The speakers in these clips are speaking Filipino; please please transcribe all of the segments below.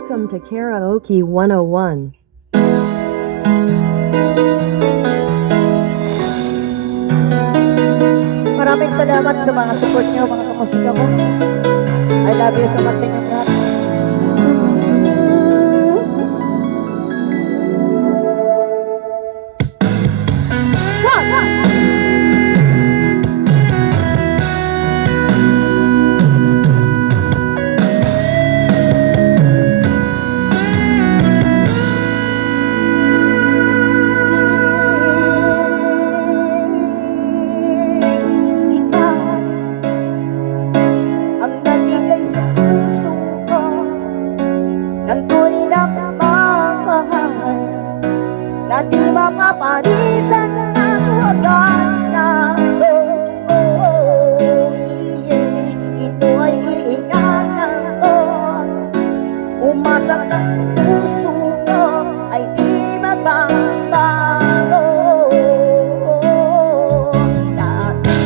Welcome to Karaoke 101. Maraming salamat sa mga support nyo, mga kamusika ko. I love you so much sa inyong lahat. Na di mapapalisan ng wagas na ito ay iingatan ko. Umasa ng puso ko ay di magbabago. Dati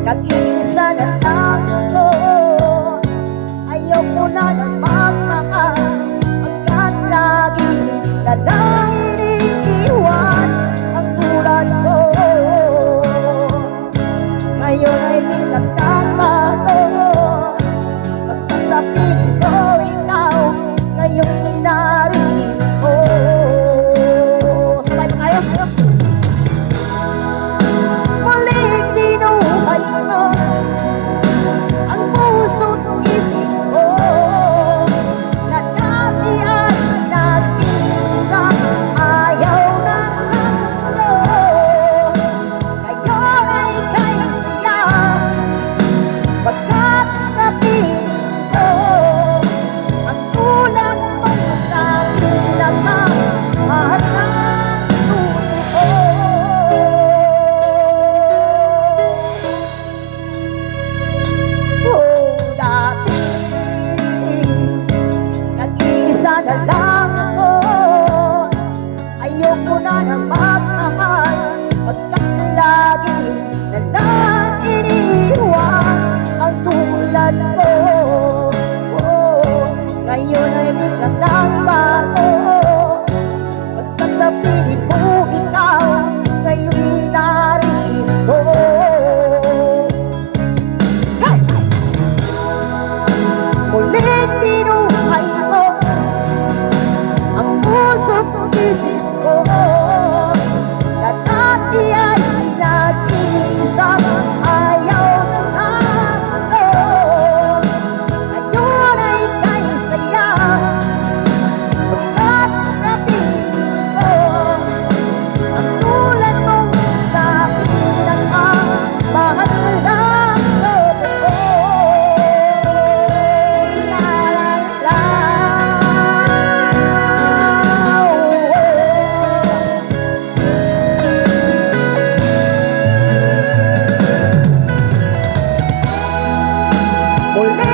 nag-iisa na lang ako, ayaw ko na ng magmahal. Na iniiwan ang tulad ko. Ngayon ay nagtataka ko, pagkat sa piling ko ikaw ngayong narito. Sabay pa kayo? Muling dinuhay mo ang puso't isip ko na dati ay na lang ako, ayoko na ng magmahal, pagkat lagi na lang iniiwan ang tulad ko. Ngayon ay biglang nagbago, pagkat sa piling mo ikaw ngayon narito. Muling binuhay mo ang puso't isip ko na dati ay nag-iisa, ayaw na sa'yo. Ngayon ay kay saya, pagkat napiling ko ang tulad mong sa'kin lang ang mahal mo lang totoo. Olé!